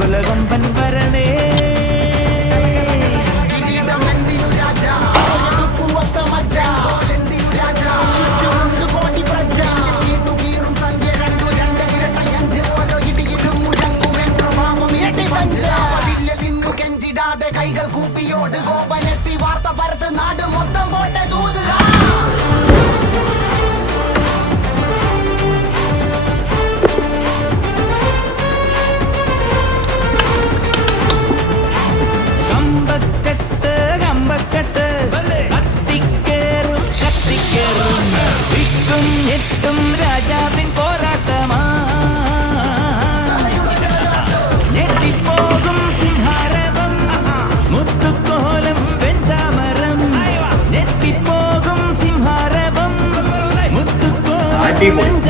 കുലകൊമ്പൻ വരണേ. കൈകൾ കൂപ്പിയോട് കോപനെത്തി വാർത്ത പരത്തി people.